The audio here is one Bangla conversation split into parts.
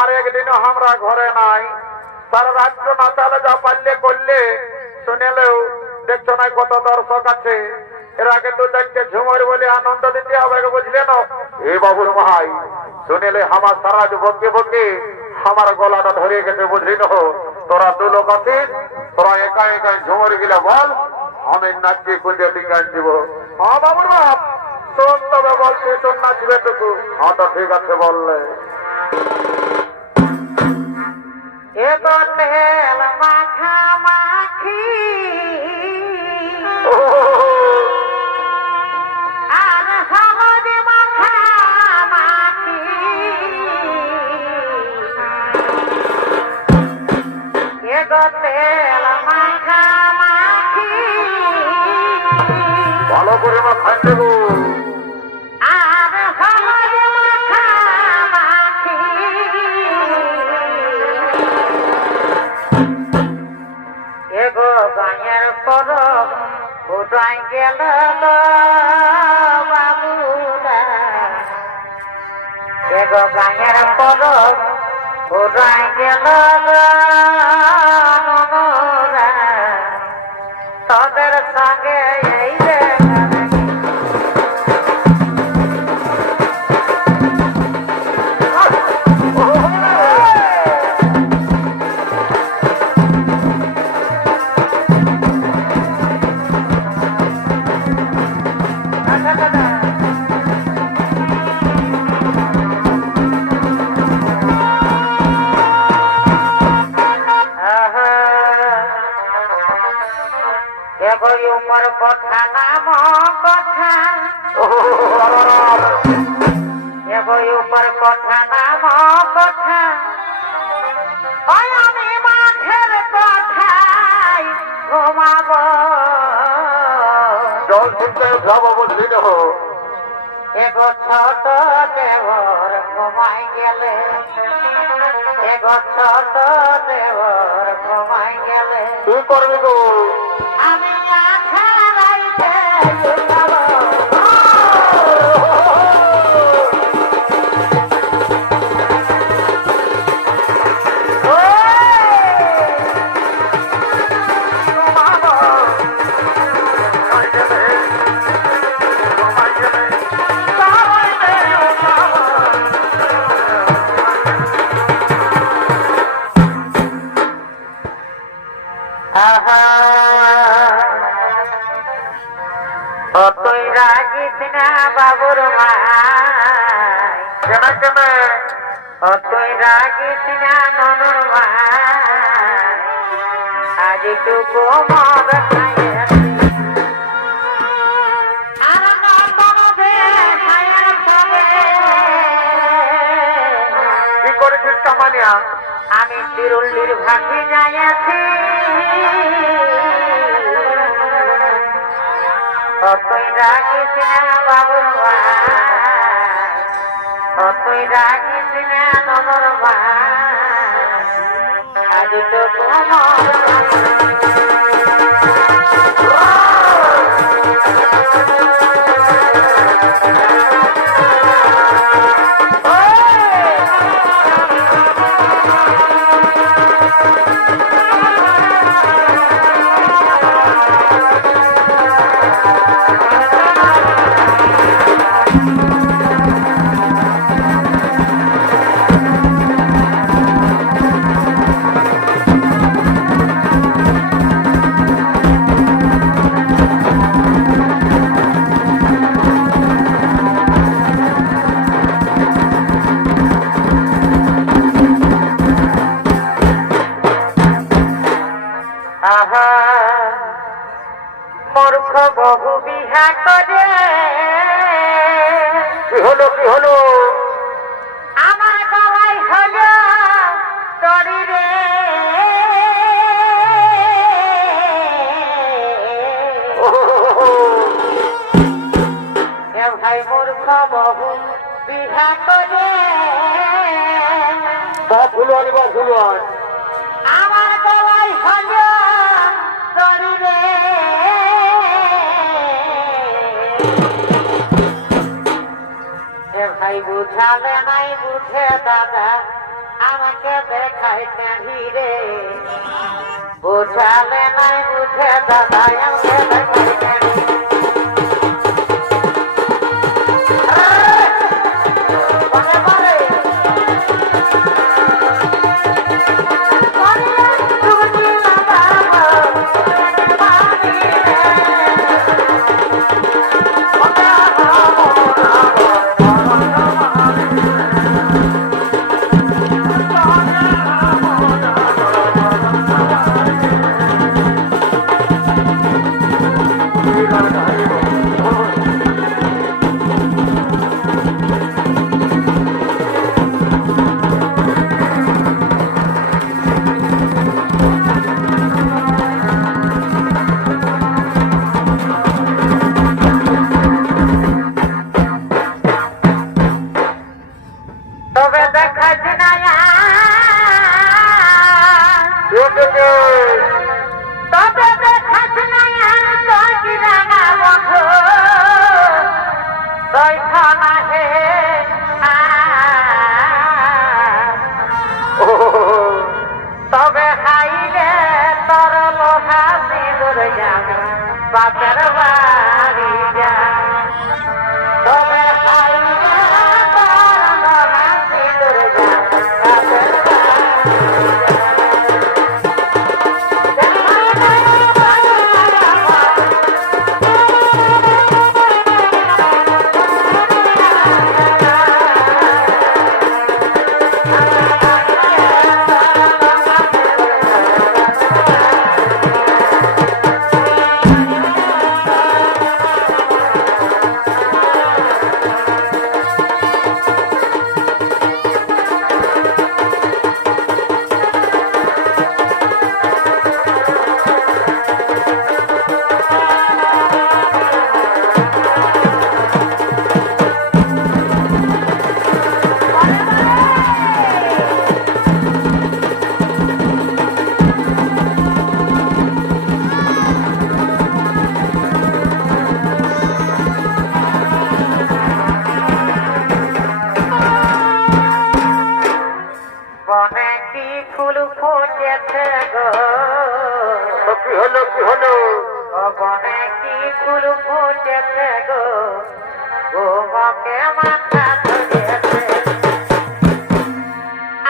আর একদিনও আমরা ঘরে নাই। সারা রাত্র না চালে যা পারলে করলে, শুনেলেও দেখছো না কত দর্শক আছে। এরা কিন্তু দেখতে ঝুমর বলে আনন্দ দিতে হবে, বুঝলে না? এ বাবুর ভাই শুনেলে আমার সারা বকে বকে আমার গলাটা ধরে গেছে, বুঝলি না? তোরা দু লোক আছিস, তোরা একা একা ঝুমর গিলা বল, আমি নাচিয়ে কুঁজে টিকান দিব। হ্যাঁ বাবুর বাপ, তোর তবে বল তুই তোর নাচবে টুকু। হ্যাঁ তো ঠিক আছে বললে। তেল মাখা মাখি আর হলদ মাখা মাখি, তেল মাখা মাখি ভালো করে মা খাই দেবো। আর হলদ মাখা মাখি, এগো গায়ের পরব উঠাই গেল বাবুরা, এগো গায়ের পরব উঠাই গেল ননরা, তোদের সঙ্গে এই রে উমর কথা নাম কথা, উপর কথা নাম কথা, ওই আমি মাঠের কথাই ঘুমাব। জল চিন্তা যাবো, বুঝলি না? এগো ছোট দেবর ঘুমাই গেলে, এগো ছোট দেবর ঘুমাই গেলে, তুই করবি গো। আমি মাঠে রাইতে যাব। তুই রাগিস না বাবুর ভাই, কেন কেন? তুই রাগিস না ননুর ভাই, আজ টুকু মদ খাইয়াছি আর নন্দন দে খায়ার পরে কি করেছিস কামানিয়া? আমি তিরুল্লির ভাসি যাইয়াছি। তুই রাগিস না বাবুর ভাই, তুই রাগিস না ননর ভাই, আজ তো মূর্খ বহু বিহা করে, কি হলো কি হলো? আমার গলায় হলো দড়ি রে, এ ভাই মূর্খ বহু বিহা করে, বা ফুলওয়ানি বা ফুলওয়ান। আমার গলায় হলো দড়ি রে, ভাই বুঝালে নাই বুঝে দাদা দেখাই চাহি রে বুঝালে নাই বুঝে দাদাই আমাকে দেখাই চাহি তবে দেখা জিনায়া তবে দেখা জিনায়া তোকে রাঙা বন্ধু দইখানা হে তবে হাইলে তোর লোহা সিঁদুর যাবে বাপের বাড়ি যা তবে হাইলে তোর লোহা সিঁদুর যাবে বাপের বনে কি ফুল ফুটেছে গো কি হলো কি হলো বনে কি ফুল ফুটেছে গো গোমকে মাথা ধরেছে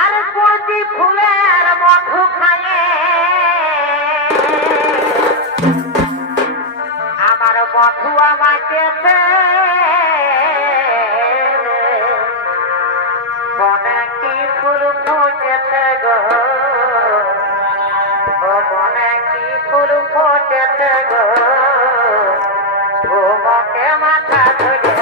আর কোটি ফুলের মধু খায়ে আমার মধু আমাকে বনে কি ফুল ফুটেছে গো বনে কি ফুল ফুটেছে গো ঘুমকে মাথা ধরেছে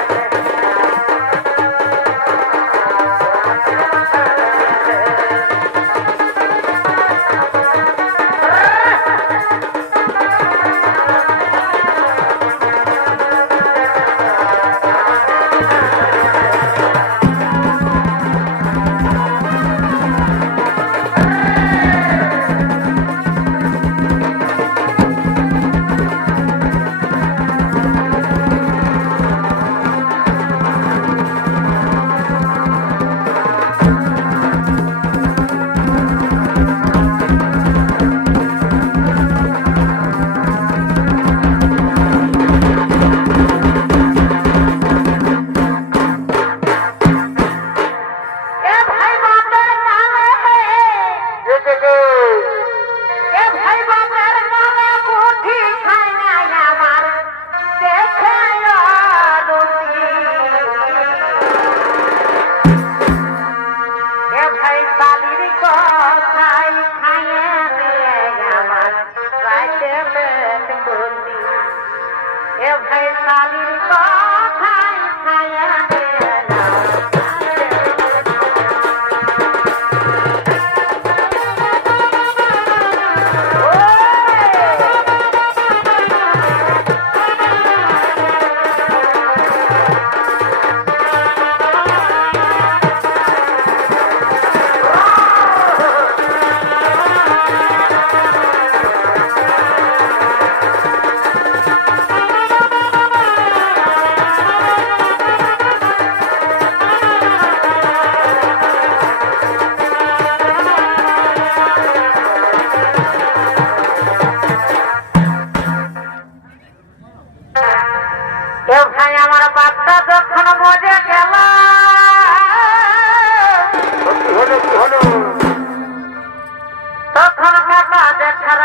ভাই শালির কথাই ছায়া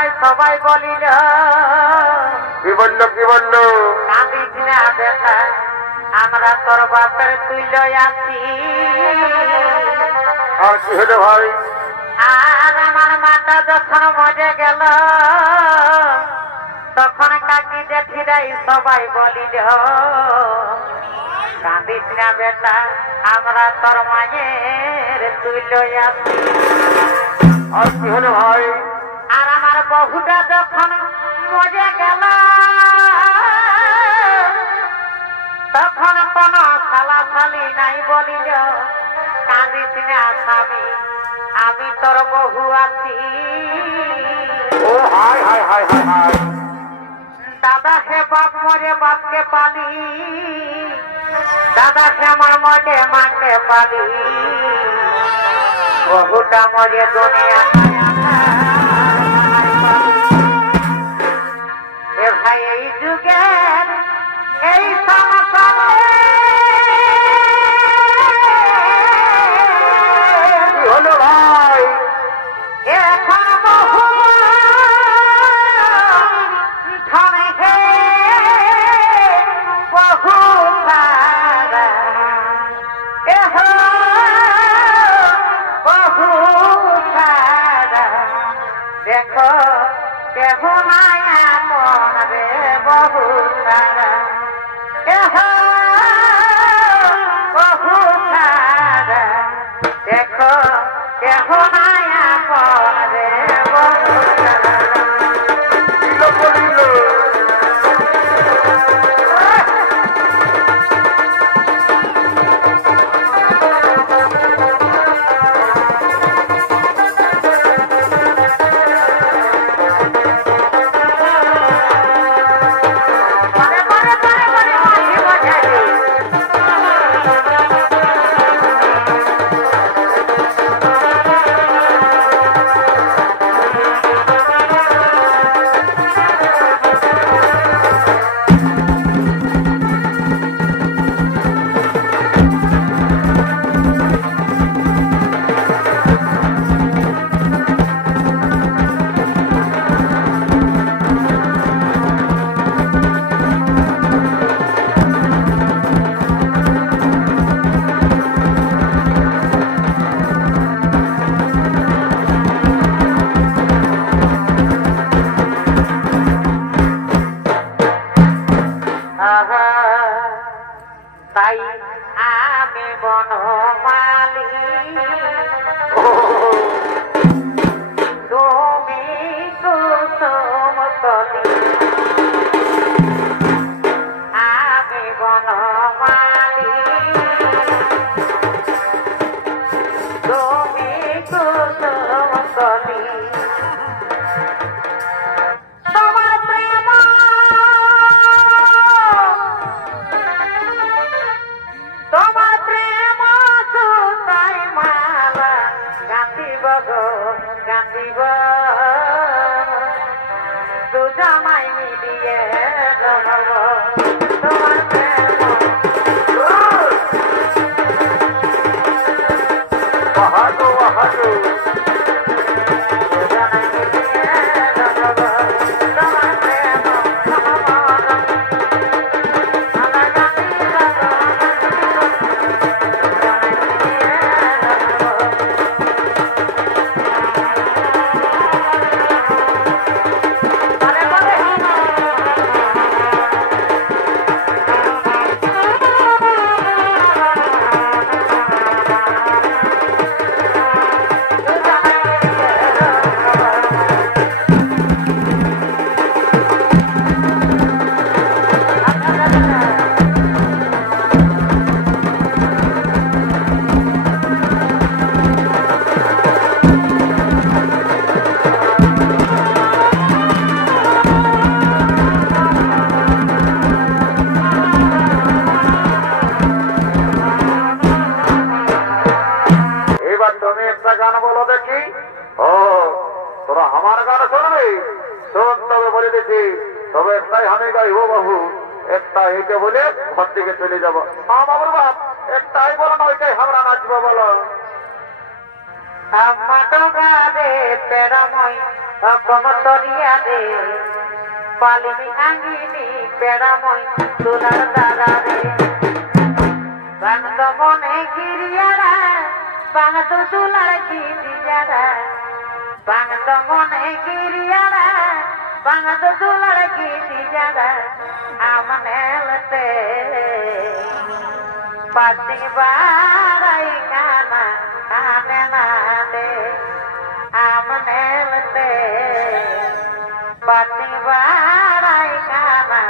ফিরাই সবাই বলিল কি বললো কি বললো? কাঁদিস না বেটা আমরা তোর বাপের তুইল আছি আর কি হলো ভাই? আর আমার মাটা যখন মরে গেল তখন কাকি জেঠিরাই সবাই বলিল কাঁদিস না বেটা আমরা তোর মায়ের তুইল আছি। আর কি হলো ভাই? আর আমার বহুটা যখন মরে গেল তখন কোন সালাসালি নাই বলিল কাঁদিস না স্বামী আমি তোর বহু আছি। ও hi hi hi hi hi. দাদা সে বাপ মরে বাপকে পালি দাদা সে আমার মরে মাকে পালি বহুটা মরে দুনিয়া এ ভাই এই যুগের এই সংসারে কি হলো ভাই? এখন বহু ধনে হে বহু সারা এহ বহু সারা দেখো কেহ নাই আপন রে বহু সারা এহ বহু সারা দেখো কেহ নাই আপন রে বহু সারা। দিল বলিল। মনে মনে মনে মনে মাঝে মাঝে তাই আমি বনমালী তুমি কুসুম কলি আমি বনমালী তুমি কুসুম কলি তোমার প্রেম তোমার প্রেম সুতাই মালা গাঁথিব গো গাঁথিব দুজনাই মিলিয়ে রহব তোমার প্রেম বাহাদু বাহাদু। দুজনাই মিলিয়ে রহব তোমার প্রেম রহব আমরা গাঁথিব গো এবার তুমি একটা গান বলো দেখি। ও তোরা আমার গান শুনবি? শোন তবে বলে দিচ্ছি, তবে একটাই আমি গাইব বাবু, একটা এইটা বলে ঘর দিকে চলে যাবো। হ্যাঁ বাবুর বাপ একটাই বলো না, ওইটাই আমরা নাচবো বলো। আমারে পেড়াময় কমতরিয়া রে পালিমি আঙ্গিনি পেড়াময় তুলার দাদা রে বাংদ মনে গিরিয়ারা বাংদ তুলার গিরিয়ারা বাংদ মনে গিরিয়ারা বাংদ তুলার গিরিয়ারা আমনেলতে পাতি বারাই কানা কানে না দে আমনেলতে পাতি বারাই কানা